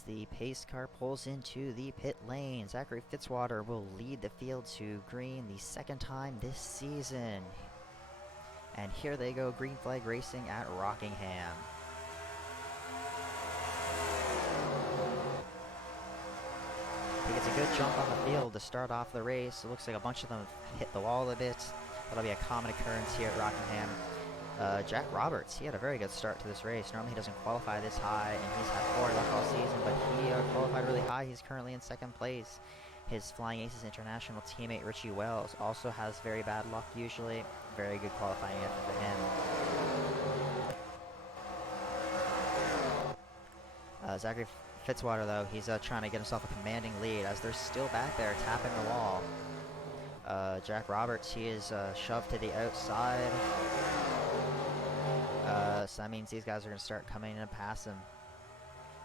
as the pace car pulls into the pit lane. Zachary Fitzwater will lead the field to green the second time this season. And here they go, green flag racing at Rockingham. He gets a good jump on the field to start off the race. It looks like a bunch of them hit the wall a bit. That'll be a common occurrence here at Rockingham. Jack Roberts, he had a very good start to this race. Normally he doesn't qualify this high, and he's had 4 luck all season, but he qualified really high. He's currently in 2nd place. His Flying Aces International teammate Richie Wells also has very bad luck usually. Very good qualifying effort for him. Zachary Fitzwater, though, he's trying to get himself a commanding lead as they're still back there tapping the wall. Jack Roberts, he is shoved to the outside. So that means these guys are going to start coming in and pass him.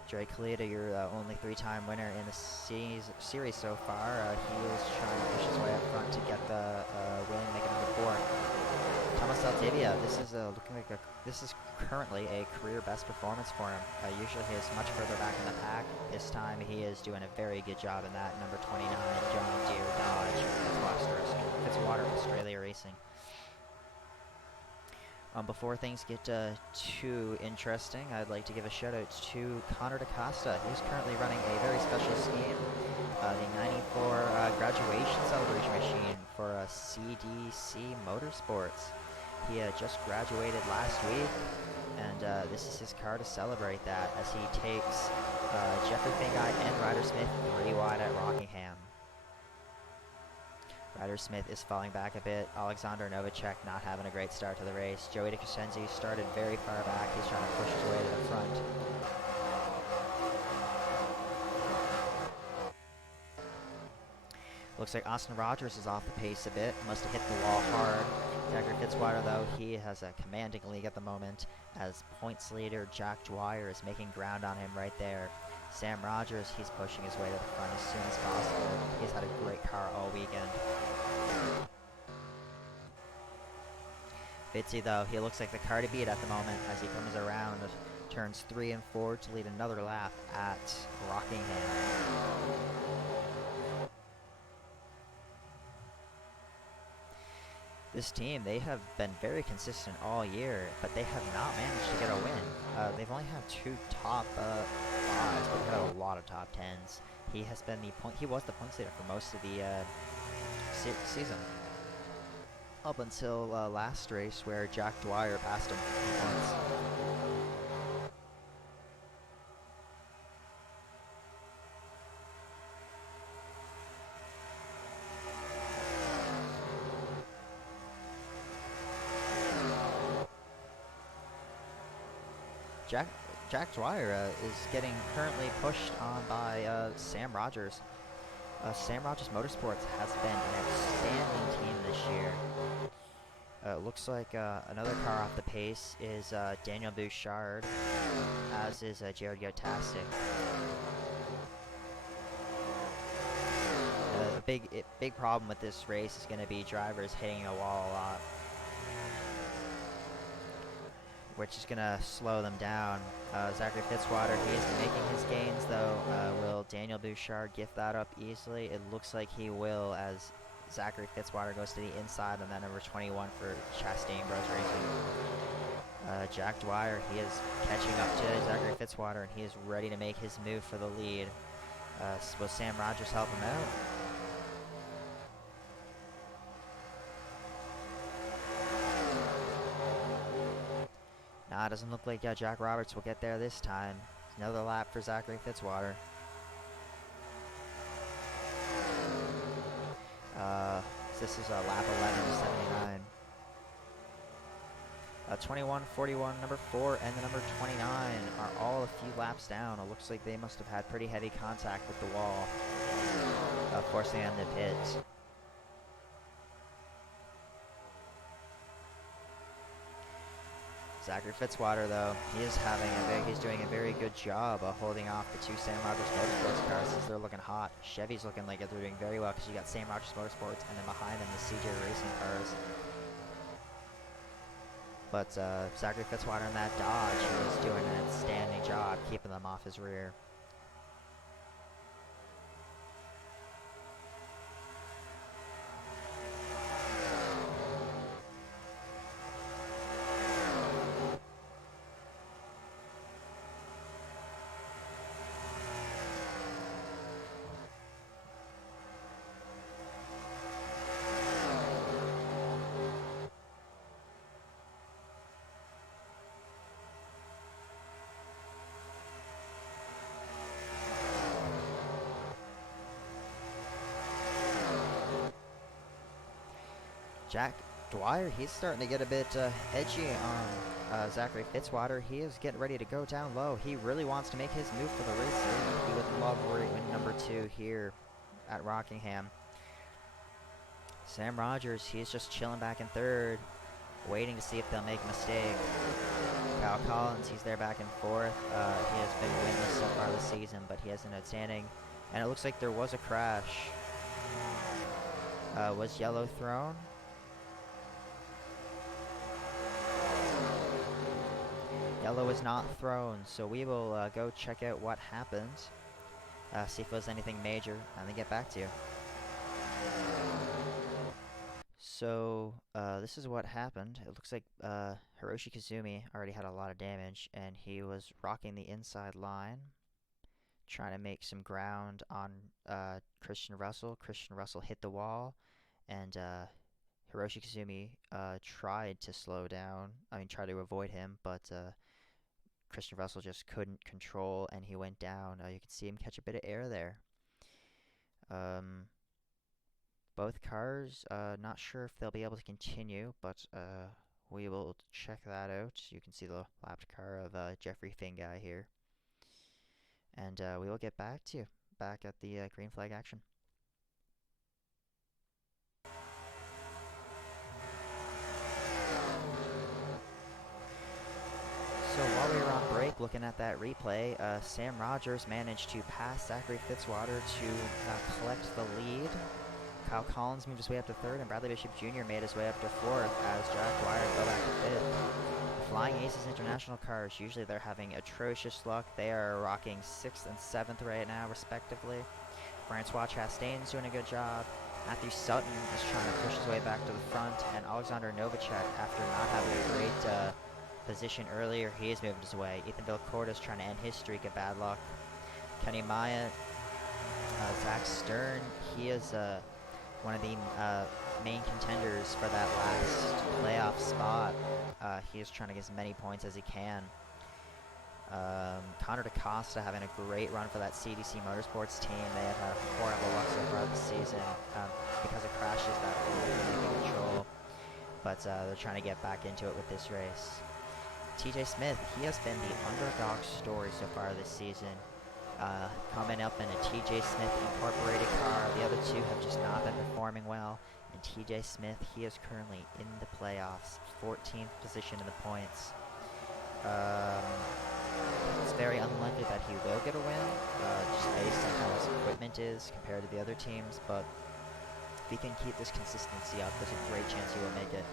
Drake Kalita, your only 3-time winner in the series so far. He is trying to push his way up front to get the win, make it number 4. Thomas Altavia, this is looking like this is currently a career best performance for him. Usually he is much further back in the pack. This time he is doing a very good job in that. Number 29, John Deere Dodge, Fitzwater Australia Racing. Before things get too interesting, I'd like to give a shout out to Connor DaCosta. He's currently running a very special scheme, the 94 graduation celebration machine for CDC Motorsports. He just graduated last week, and this is his car to celebrate that as he takes Jeffrey Fingai and Ryder Smith 3 wide at Rockingham. Ryder Smith is falling back a bit. Alexander Novacek not having a great start to the race. Joey DeCrescenzi started very far back. He's trying to push his way to the front. Looks like Austin Rogers is off the pace a bit. Must have hit the wall hard. Zachary Fitzwater, though, he has a commanding lead at the moment as points leader Jack Dwyer is making ground on him right there. Sam Rogers, he's pushing his way to the front as soon as possible. He's had a great car all weekend. Fitzy, though, he looks like the car to beat at the moment as he comes around turns 3 and 4 to lead another lap at Rockingham. This team, they have been very consistent all year, but they have not managed to get a win. They've only had 2 top 5s, but they've had a lot of top 10s. He has been he was the points leader for most of the season, up until last race where Jack Dwyer passed him in points. Jack Dwyer is getting currently pushed on by Sam Rogers. Sam Rogers Motorsports has been an outstanding team this year. Looks like another car off the pace is Daniel Bouchard, as is Jared Yotastic. The big problem with this race is going to be drivers hitting a wall a lot, which is going to slow them down. Zachary Fitzwater, he is making his gains, though. Will Daniel Bouchard gift that up easily? It looks like he will, as Zachary Fitzwater goes to the inside, and then number 21 for Chastain Bros Racing. Jack Dwyer, he is catching up to Zachary Fitzwater, and he is ready to make his move for the lead. Will Sam Rogers help him out? Nah, it doesn't look like Jack Roberts will get there this time. Another lap for Zachary Fitzwater. This is lap 11 to 79. 21, 41, number 4, and the number 29 are all a few laps down. It looks like they must have had pretty heavy contact with the wall, forcing them to pit. Zachary Fitzwater, though, he's doing a very good job of holding off the 2 Sam Rogers Motorsports cars as they're looking hot. Chevy's looking like they're doing very well because you got Sam Rogers Motorsports and then behind them the CJ Racing cars. But Zachary Fitzwater in that Dodge, he is doing an outstanding job keeping them off his rear. Jack Dwyer, he's starting to get a bit edgy on Zachary Fitzwater. He is getting ready to go down low. He really wants to make his move for the race. He would love win number 2 here at Rockingham. Sam Rogers, he's just chilling back in 3rd, waiting to see if they'll make a mistake. Kyle Collins, he's there back and forth. He has been winless so far this season, but he has an outstanding. And it looks like there was a crash. Was yellow thrown? Yellow is not thrown, so we will go check out what happened. See if it was anything major, and then get back to you. So, this is what happened. It looks like Hiroshi Kazumi already had a lot of damage, and he was rocking the inside line, trying to make some ground on Christian Russell. Christian Russell hit the wall, and Hiroshi Kazumi tried to slow down. Tried to avoid him, but Christian Russell just couldn't control, and he went down. You can see him catch a bit of air there. Both cars, not sure if they'll be able to continue, but we will check that out. You can see the lapped car of Jeffrey Finguy here. And we will get back to you, back at the green flag action. So while we were on break looking at that replay, Sam Rogers managed to pass Zachary Fitzwater to collect the lead. Kyle Collins moved his way up to 3rd, and Bradley Bishop Jr. made his way up to 4th as Jack Dwyer fell back to 5th. Flying Aces International cars, usually they're having atrocious luck. They are rocking 6th and 7th right now, respectively. Francois Chastain's doing a good job. Matthew Sutton is trying to push his way back to the front, and Alexander Novacek, after not having a great position earlier, he has moved his way. Ethan Vilcorda is trying to end his streak of bad luck. Kenny Maya, Zach Stern, he is one of the main contenders for that last playoff spot. He is trying to get as many points as he can. Connor DaCosta having a great run for that CDC Motorsports team. They have had horrible luck so far this season because of crashes that they can control. But they're trying to get back into it with this race. TJ Smith, he has been the underdog story so far this season. Coming up in a TJ Smith incorporated car. The other two have just not been performing well. And TJ Smith, he is currently in the playoffs, 14th position in the points. It's very unlikely that he will get a win, just based on how his equipment is compared to the other teams. But if he can keep this consistency up, there's a great chance he will make it.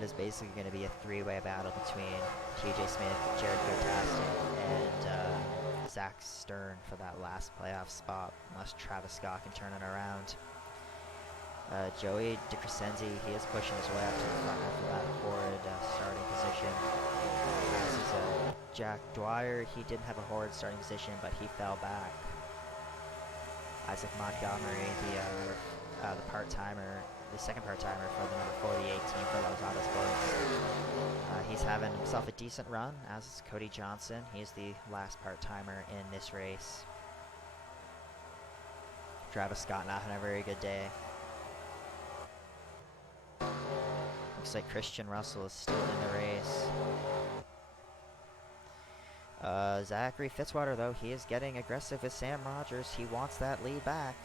It is basically going to be a 3-way battle between TJ Smith, Jared Gotastic, and Zach Stern for that last playoff spot, unless Travis Scott can turn it around. Joey DeCrescenzi, he is pushing his way up to the front after that horrid starting position. This is Jack Dwyer. He didn't have a horrid starting position, but he fell back. Isaac Montgomery, the part-timer, the second part-timer for the number 48 team for Los Autosports. He's having himself a decent run, as is Cody Johnson. He's the last part-timer in this race. Travis Scott not having a very good day. Looks like Christian Russell is still in the race. Zachary Fitzwater, though, he is getting aggressive with Sam Rogers. He wants that lead back.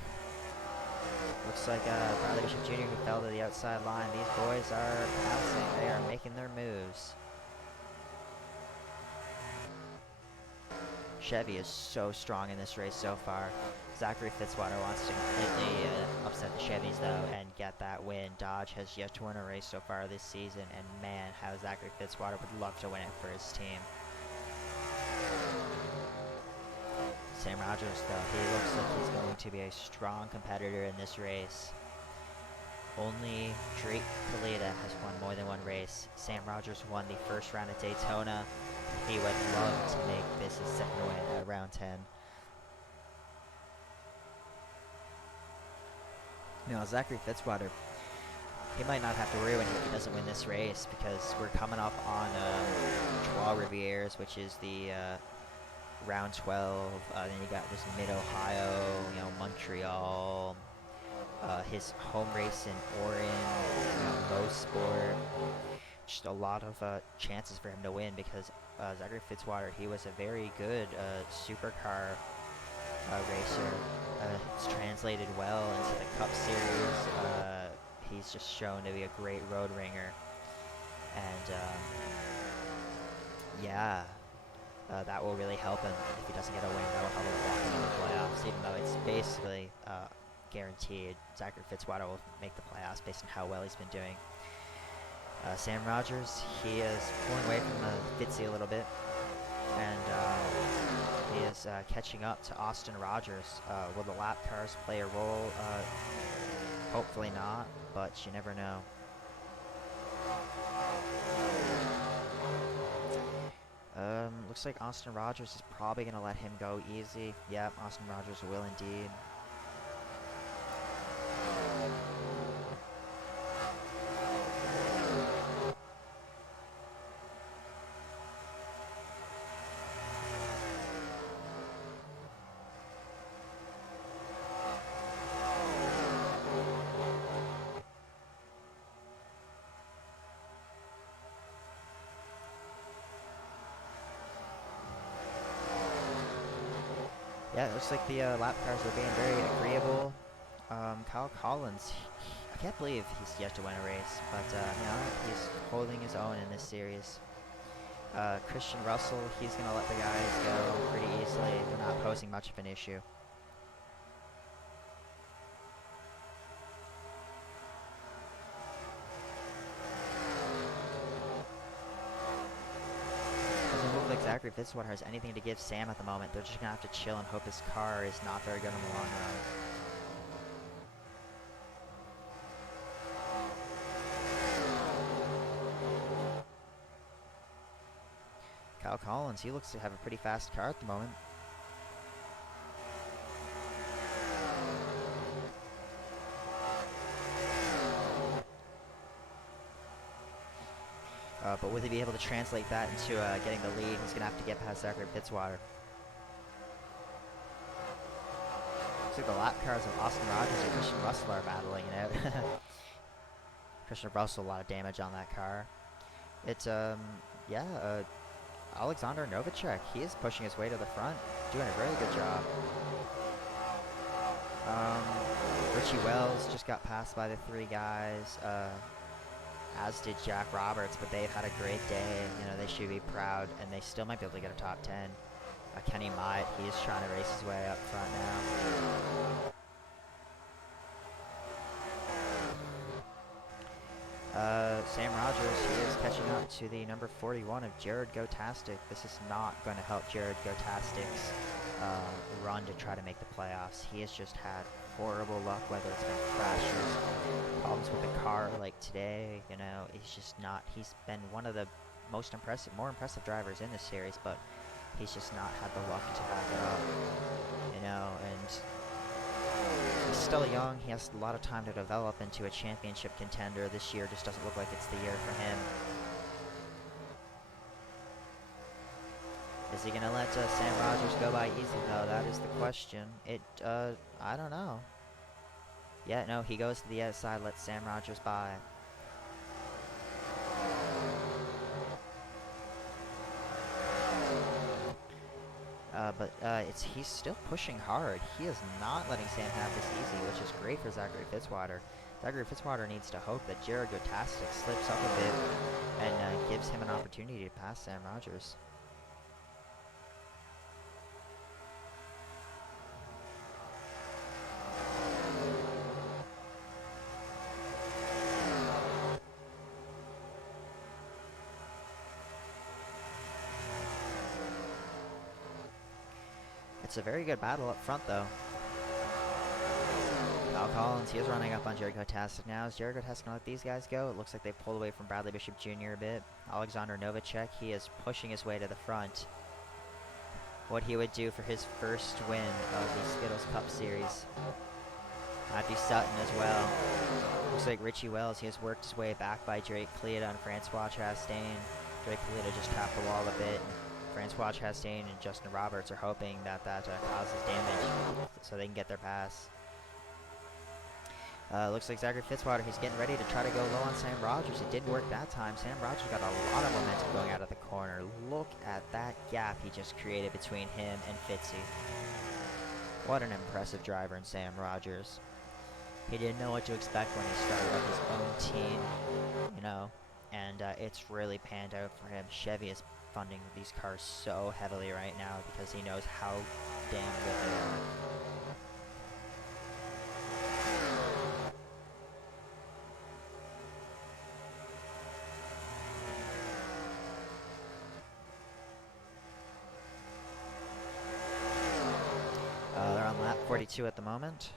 Looks like Bradley Bishop Jr., who fell to the outside line. These boys are bouncing. They are making their moves. Chevy is so strong in this race so far. Zachary Fitzwater wants to completely upset the Chevys, though, and get that win. Dodge has yet to win a race so far this season, and man, how Zachary Fitzwater would love to win it for his team. Sam Rogers, though, he looks like he's going to be a strong competitor in this race. Only Drake Kaleda has won more than one race. Sam Rogers won the first round at Daytona. He would love to make this his second win at round 10. Now, Zachary Fitzwater, he might not have to worry when he doesn't win this race, because we're coming up on Trois Rivières, which is the round 12. Then you got this Mid-Ohio, Montreal, his home race in Orin, Low Sport, just a lot of chances for him to win because Zachary Fitzwater, he was a very good supercar racer. It's translated well into the Cup Series. He's just shown to be a great road ringer, and yeah, that will really help him if he doesn't get a win. That will help him walk into the playoffs, even though it's basically guaranteed Zachary Fitzwater will make the playoffs based on how well he's been doing. Sam Rogers, he is pulling away from Fitzy a little bit, and he is catching up to Austin Rogers. Will the lap cars play a role? Hopefully not, but you never know. Looks like Austin Rogers is probably going to let him go easy. Yep, Austin Rogers will indeed. Yeah, it looks like the lap cars are being very agreeable. Kyle Collins, I can't believe he's yet to win a race, but he's holding his own in this series. Christian Russell, he's going to let the guys go pretty easily. They're not posing much of an issue. Zachary Fitzwater has anything to give Sam at the moment. They're just going to have to chill and hope his car is not very good in the long run. Kyle Collins, he looks to have a pretty fast car at the moment. But will he be able to translate that into getting the lead? He's going to have to get past Zachary Fitzwater. Looks like the lap cars of Austin Rogers and Christian Russell are battling it out. Christian Russell, a lot of damage on that car. It's, Alexander Novacek, he is pushing his way to the front, doing a really good job. Richie Wells just got passed by the three guys. As did Jack Roberts, but they've had a great day. They should be proud, and they still might be able to get a top 10. Kenny Mott, he is trying to race his way up front now. Sam Rogers, he is catching up to the number 41 of Jared Gotastic. This is not going to help Jared Gotastic's run to try to make the playoffs. He has just had horrible luck, whether it's been crashes, problems with the car like today. He's just not, he's been one of the more impressive drivers in this series, but he's just not had the luck to back it up, and he's still young. He has a lot of time to develop into a championship contender. This year just doesn't look like it's the year for him. Is he going to let Sam Rogers go by easy, though? That is the question. I don't know. Yeah, no, he goes to the outside, lets Sam Rogers by. He's still pushing hard. He is not letting Sam have this easy, which is great for Zachary Fitzwater. Zachary Fitzwater needs to hope that Jared Gotastic slips up a bit and gives him an opportunity to pass Sam Rogers. It's a very good battle up front, though. Kyle Collins, he is running up on Jared Gotastic now. Is Jared Gotastic going to let these guys go? It looks like they pulled away from Bradley Bishop Jr. a bit. Alexander Novacek, he is pushing his way to the front. What he would do for his first win of the Skittles Cup Series. Matthew Sutton as well. Looks like Richie Wells, he has worked his way back by Drake Cleota and Francois Chastain. Drake Cleota just tapped the wall a bit. Francois Chastain and Justin Roberts are hoping that causes damage so they can get their pass. Looks like Zachary Fitzwater, he's getting ready to try to go low on Sam Rogers. It didn't work that time. Sam Rogers got a lot of momentum going out of the corner. Look at that gap he just created between him and Fitzy. What an impressive driver in Sam Rogers. He didn't know what to expect when he started up his own team, you know, and it's really panned out for him. Chevy is funding these cars so heavily right now because he knows how damn good they are. They're on lap 42 at the moment.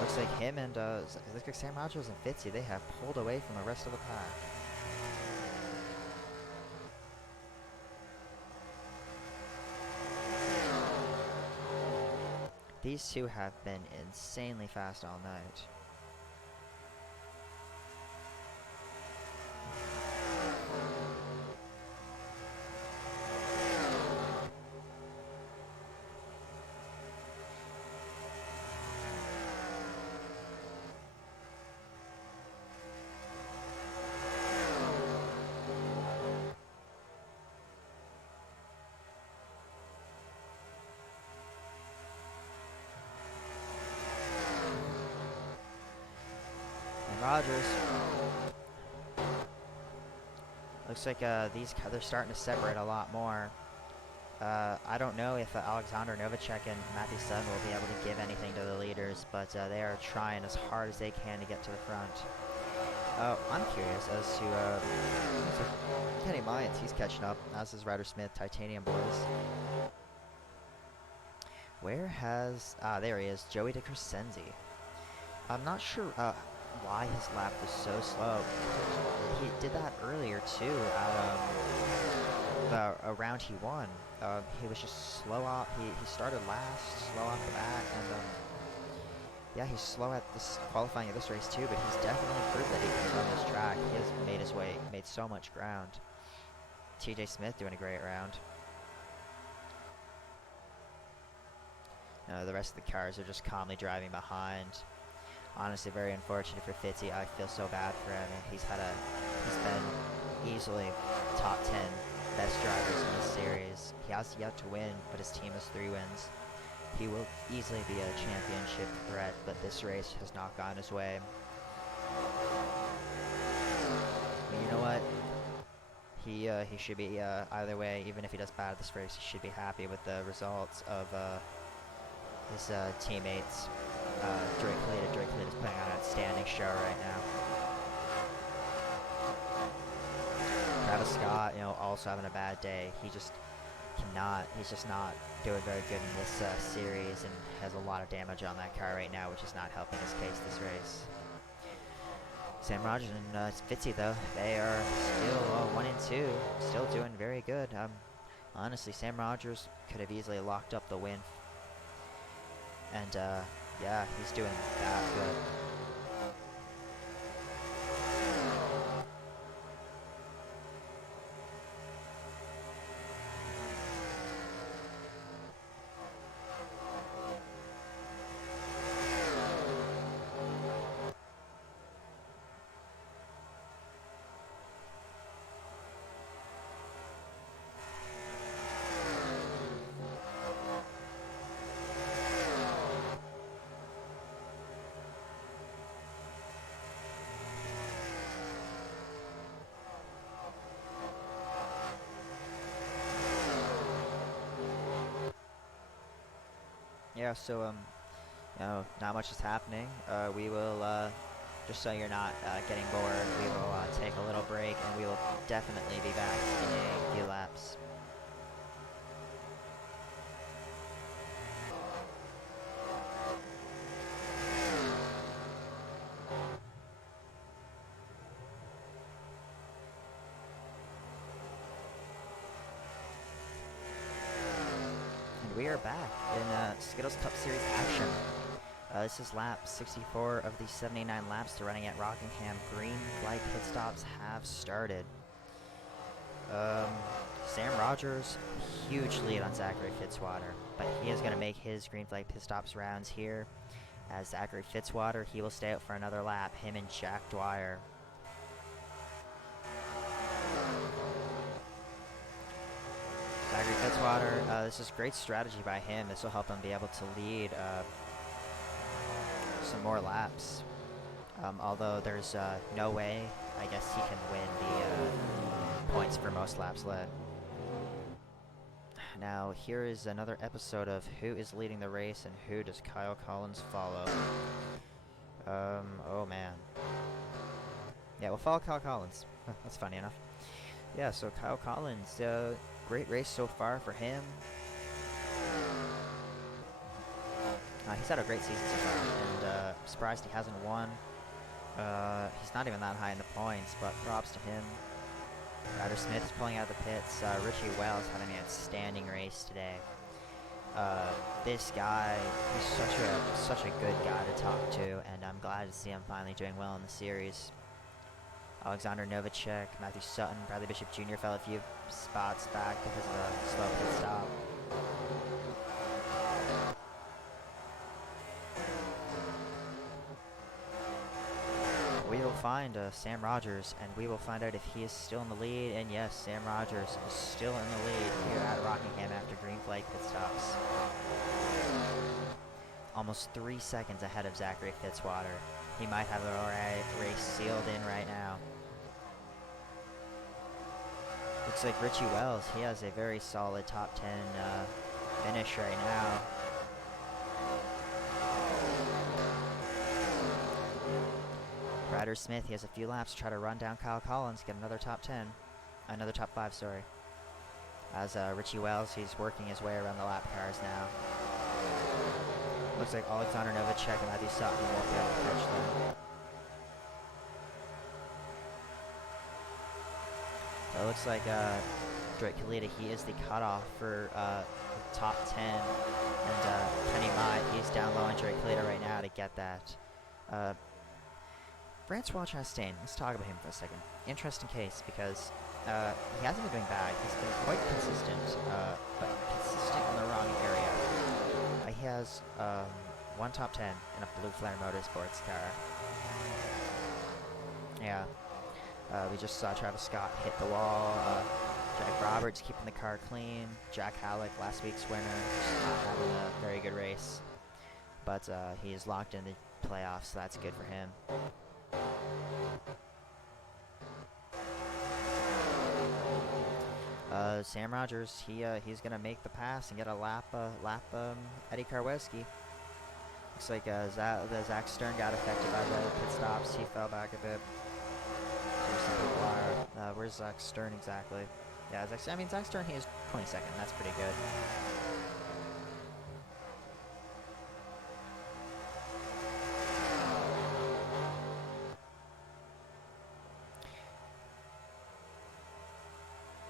Looks like him and looks like Sam Rogers and Fitzy, they have pulled away from the rest of the pack. These two have been insanely fast all night. Rogers. Looks like they're starting to separate a lot more. I don't know if Alexander Novacek and Matthew Sutton will be able to give anything to the leaders, but they are trying as hard as they can to get to the front. I'm curious as to Kenny Mayans. He's catching up, as is Ryder Smith, Titanium Boys. Where has... there he is, Joey DeCrescenzi. I'm not sure why his lap was so slow. He did that earlier too at a round he won. He was just slow off. He started last, slow off the bat, and yeah, he's slow at this qualifying at this race too. But he's definitely proved that he can run this track. He has made so much ground. TJ Smith doing a great round. The rest of the cars are just calmly driving behind. Honestly, very unfortunate for Fitzy. I feel so bad for him. He's been easily top 10 best drivers in this series. He has yet to win, but his team has 3 wins. He will easily be a championship threat, but this race has not gone his way. But you know what? He should be either way. Even if he does bad at this race, he should be happy with the results of his teammates. Drake Cleat is putting on an outstanding show right now. Travis Scott, also having a bad day. He's just not doing very good in this series and has a lot of damage on that car right now, which is not helping his case this race. Sam Rogers and Fitzy, though, they are still 1 and 2, still doing very good. Honestly, Sam Rogers could have easily locked up the win. And yeah, he's doing that good. Yeah, so not much is happening. We will just so you're not getting bored, we will take a little break, and we will definitely be back in a few laps. We are back in Skittles Cup Series action. This is lap 64 of the 79 laps they're running at Rockingham. Green flag pit stops have started. Sam Rogers, huge lead on Zachary Fitzwater, but he is going to make his green flag pit stops rounds here. As Zachary Fitzwater, he will stay out for another lap, him and Jack Dwyer. Zachary Fitzwater, this is great strategy by him. This will help him be able to lead some more laps. Although there's no way, I guess, he can win the points for most laps led. Now, here is another episode of who is leading the race and who does Kyle Collins follow. Oh man. Yeah, we'll follow Kyle Collins. That's funny enough. Yeah, so Kyle Collins, great race so far for him. He's had a great season so far, and I'm surprised he hasn't won. He's not even that high in the points, but props to him. Ryder Smith is pulling out of the pits. Richie Wells having an outstanding race today. This guy, he's such a good guy to talk to, and I'm glad to see him finally doing well in the series. Alexander Novacek, Matthew Sutton, Bradley Bishop Jr. fell a few spots back because of a slow pit stop. We will find Sam Rogers, and we will find out if he is still in the lead. And yes, Sam Rogers is still in the lead here at Rockingham after green flag pit stops. Almost 3 seconds ahead of Zachary Fitzwater. He might have the race sealed in right now. Looks like Richie Wells, he has a very solid top 10 finish right now. Ryder Smith, he has a few laps to try to run down Kyle Collins, get another top 10. Another top 5, sorry. As Richie Wells, he's working his way around the lap cars now. Looks like Alexander Novacek and Matthew Sutton won't be able to catch them. So it looks like Drake Kalita, he is the cutoff for the top 10. And Kenny Mott, he's down low on Drake Kalita right now to get that. Francois Chastain, let's talk about him for a second. Interesting case because he hasn't been doing bad. He's been quite consistent, but consistent in the wrong area. He has one top 10 in a Blue Flare Motorsports car. Yeah. We just saw Travis Scott hit the wall. Jack Roberts keeping the car clean. Jack Halleck, last week's winner, just not having a very good race. But he is locked in the playoffs, so that's good for him. Sam Rogers, he's gonna make the pass and get a lap Eddie Karweski. Looks like Zach Stern got affected by the pit stops. He fell back a bit. Where's Zach Stern exactly? Yeah, Zach Stern, he is 22nd. That's pretty good.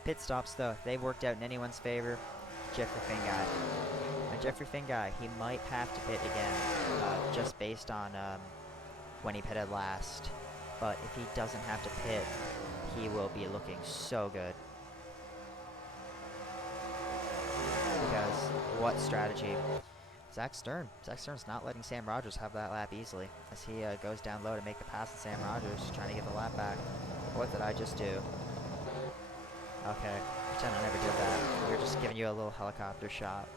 Pit stops, though, they've worked out in anyone's favor. Jeffrey Finguy. Now, Jeffrey Finguy, he might have to pit again, just based on when he pitted last. But if he doesn't have to pit, he will be looking so good. Because what strategy? Zach Stern. Zach Stern's not letting Sam Rogers have that lap easily as he goes down low to make the pass to Sam Rogers, trying to get the lap back. What did I just do? Okay, pretend I never did that. We were just giving you a little helicopter shot.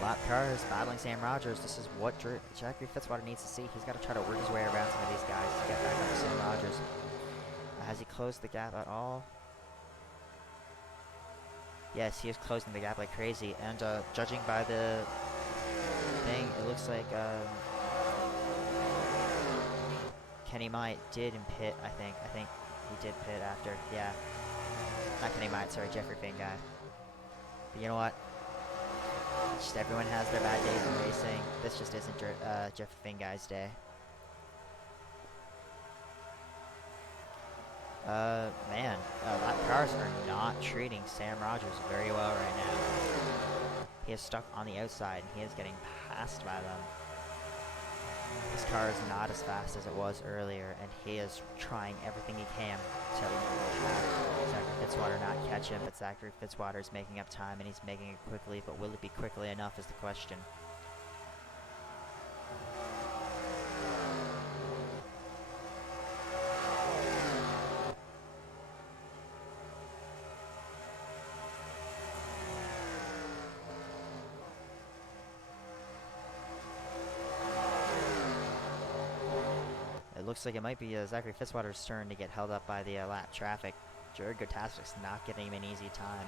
Lap cars battling Sam Rogers. This is what Zachary Fitzwater needs to see. He's got to try to work his way around some of these guys to get back up to Sam Rogers. Has he closed the gap at all? Yes, he is closing the gap like crazy. And judging by the thing, it looks like Kenny Mott did pit, I think. I think he did pit after. Yeah. Not Kenny Mott, sorry, Jeffrey Finguy. But you know what? Just everyone has their bad days in racing. This just isn't Jeffrey Finguy's day. Man, lap cars are not treating Sam Rogers very well right now. He is stuck on the outside, and he is getting passed by them. His car is not as fast as it was earlier, and he is trying everything he can to have Zachary Fitzwater not catch him, but Zachary Fitzwater is making up time, and he's making it quickly, but will it be quickly enough is the question. It looks like it might be Zachary Fitzwater's turn to get held up by the lap traffic. Jared Gotastic's not getting him an easy time.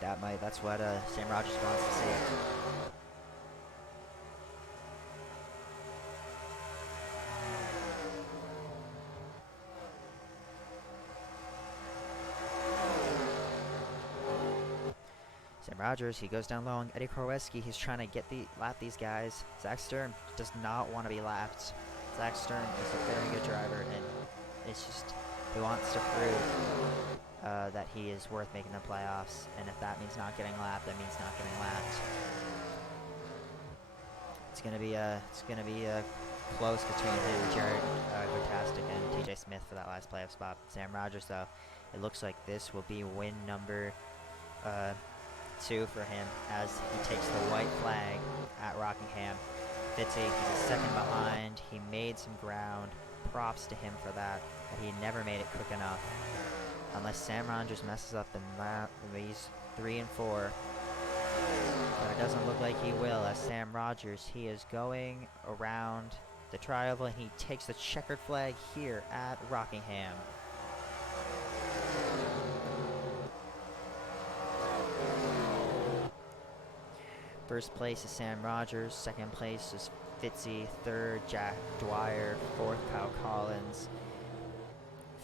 That's what Sam Rogers wants to see. Sam Rogers, he goes down low on Eddie Korweski. He's trying to lap these guys. Zach Stern does not want to be lapped. Zach Stern is a very good driver, and it's just, he wants to prove that he is worth making the playoffs, and if that means not getting lapped, that means not getting lapped. It's gonna be close between him, Jared Gotastic, and TJ Smith for that last playoff spot. Sam Rogers, though, it looks like this will be win number 2 for him as he takes the white flag at Rockingham. Fitzy, he's a second behind. He made some ground. Props to him for that, but he never made it quick enough. Unless Sam Rogers messes up in these 3 and 4. But it doesn't look like he will, as Sam Rogers, he is going around the tri-oval, and he takes the checkered flag here at Rockingham. First place is Sam Rogers, second place is Fitzy, third Jack Dwyer, fourth Kyle Collins,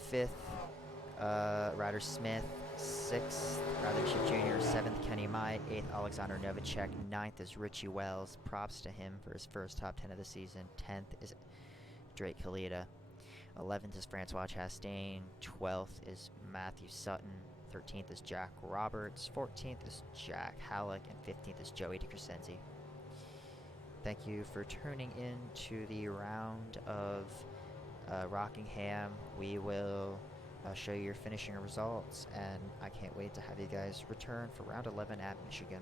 fifth Ryder Smith, sixth Ryder Bishop Jr., seventh Kenny Mai, eighth Alexander Novacek, ninth is Richie Wells. Props to him for his first top 10 of the season. 10th is Drake Kalita, 11th is Francois Chastain, 12th is Matthew Sutton, 13th is Jack Roberts, 14th is Jack Halleck, and 15th is Joey DeCrescenzi. Thank you for tuning in to the round of Rockingham. We will show you your finishing results, and I can't wait to have you guys return for round 11 at Michigan.